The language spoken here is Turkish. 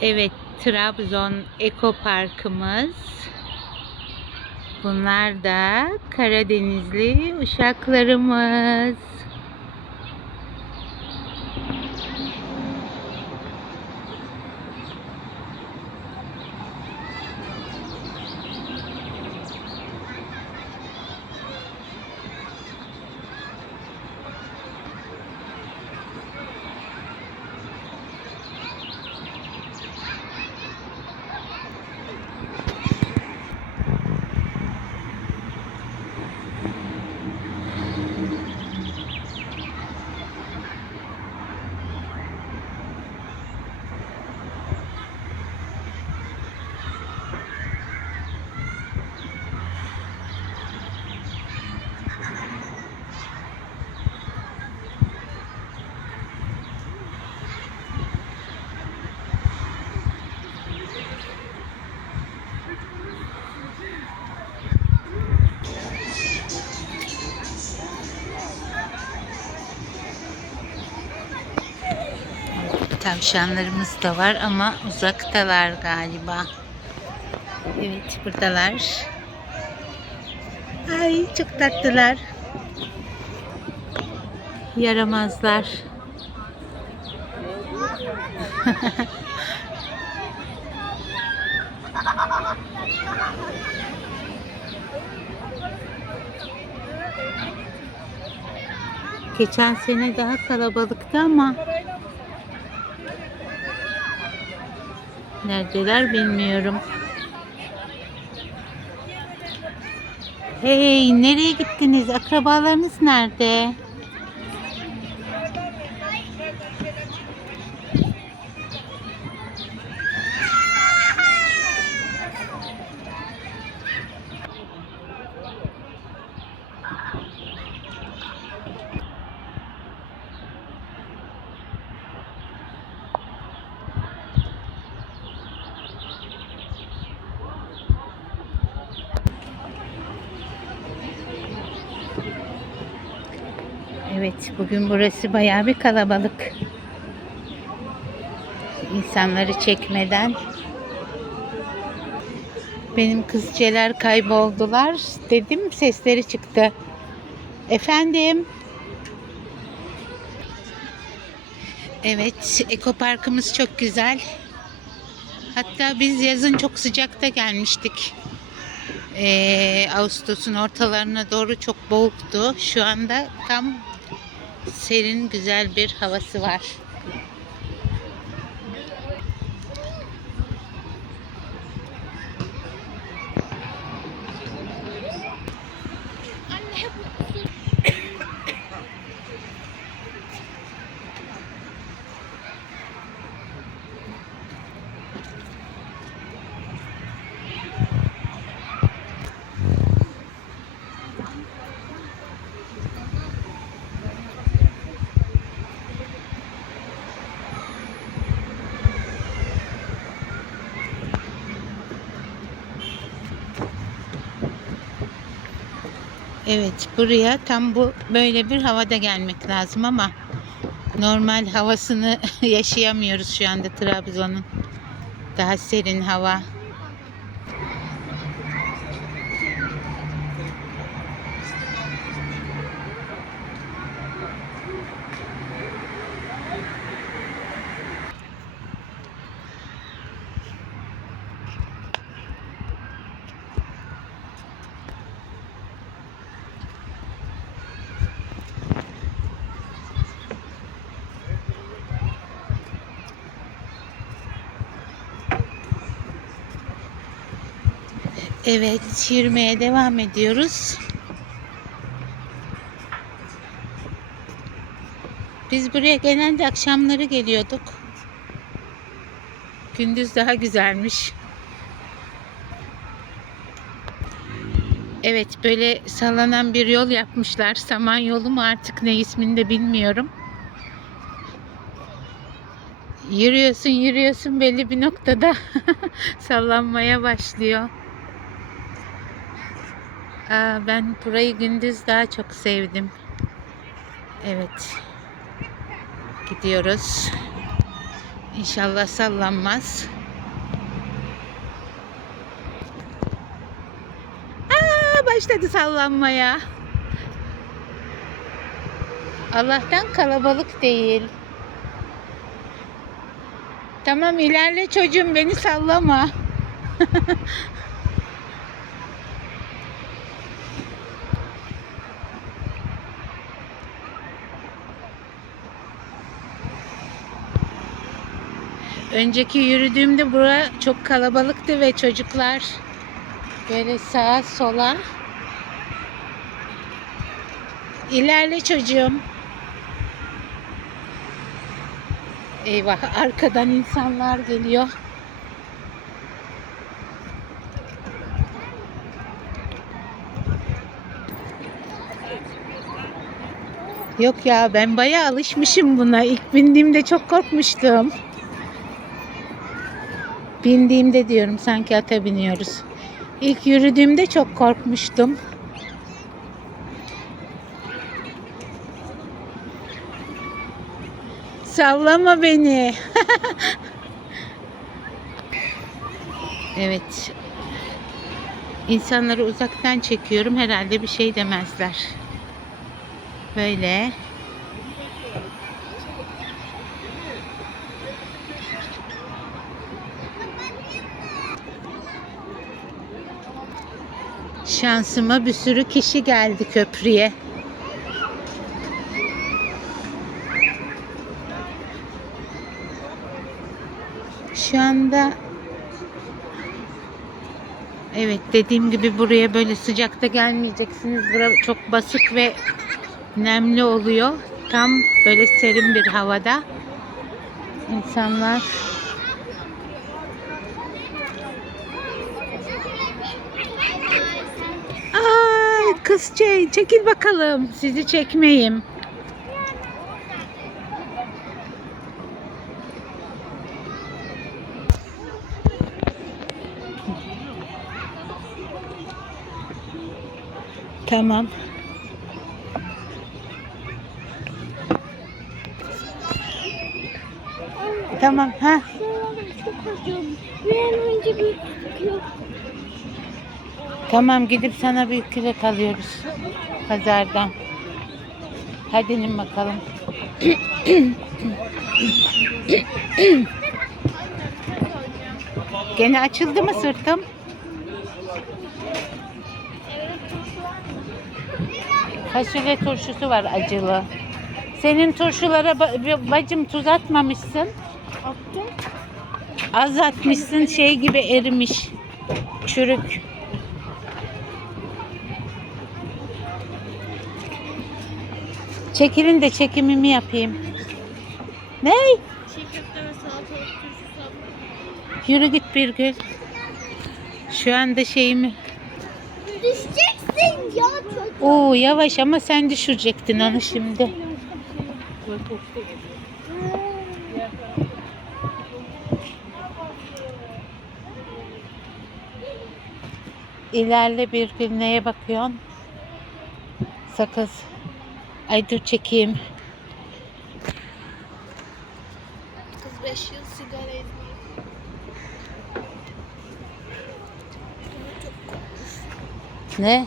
Evet, Trabzon Eko Parkımız. Bunlar da Karadenizli uşaklarımız. Tavşanlarımız da var ama uzaktalar galiba. Evet, buradalar. Ay çok tatlılar. Yaramazlar. Geçen sene daha kalabalıktı ama neredeler bilmiyorum. Hey, nereye gittiniz? Akrabalarınız nerede? Evet, bugün burası bayağı bir kalabalık. İnsanları çekmeden. Benim kızceler kayboldular. Dedim sesleri çıktı. Efendim? Evet, ekoparkımız çok güzel. Hatta biz yazın çok sıcakta gelmiştik. Ee, Ağustos'un ortalarına doğru çok boğuktu. Şu anda tam serin güzel bir havası var. Evet, buraya tam bu böyle bir havada gelmek lazım ama normal havasını yaşayamıyoruz şu anda Trabzon'un. Daha serin hava. Evet, yürümeye devam ediyoruz. Biz buraya genelde akşamları geliyorduk. Gündüz daha güzelmiş. Evet, böyle sallanan bir yol yapmışlar. Saman yolu mu artık ne ismini de bilmiyorum. Yürüyorsun, yürüyorsun belli bir noktada sallanmaya başlıyor. Aa, ben burayı gündüz daha çok sevdim. Evet. Gidiyoruz. İnşallah sallanmaz. Aa, başladı sallanmaya. Allah'tan kalabalık değil. Tamam ilerle çocuğum beni sallama. Önceki yürüdüğümde bura çok kalabalıktı ve çocuklar böyle sağa sola ilerle çocuğum. Eyvah arkadan insanlar geliyor. Yok ya ben bayağı alışmışım buna. İlk bindiğimde çok korkmuştum. Bindiğimde diyorum sanki ata biniyoruz. İlk yürüdüğümde çok korkmuştum. Sallama beni. evet. İnsanları uzaktan çekiyorum. Herhalde bir şey demezler. Böyle. Şansıma bir sürü kişi geldi köprüye. Şu anda Evet dediğim gibi buraya böyle sıcakta gelmeyeceksiniz. Bura çok basık ve nemli oluyor. Tam böyle serin bir havada. İnsanlar Ay kız şey çekil bakalım. Sizi çekmeyeyim. Tamam. Tamam ha. An önce bir. Tamam gidip sana bir kürek alıyoruz. Pazardan. Hadi inin bakalım. Gene açıldı mı sırtım? Fasulye turşusu var acılı. Senin turşulara ba- bacım tuz atmamışsın. Attım. Az atmışsın şey gibi erimiş. Çürük. Çekilin de çekimimi yapayım. Ne? Yürü git bir gün. Şu anda şeyimi... Düşeceksin ya çok. Oo yavaş ama sen düşürecektin onu şimdi. İlerle bir gün neye bakıyorsun? Sakız. Ay dur çekeyim. Kız 5 yıl sigara içmiyor. Ne?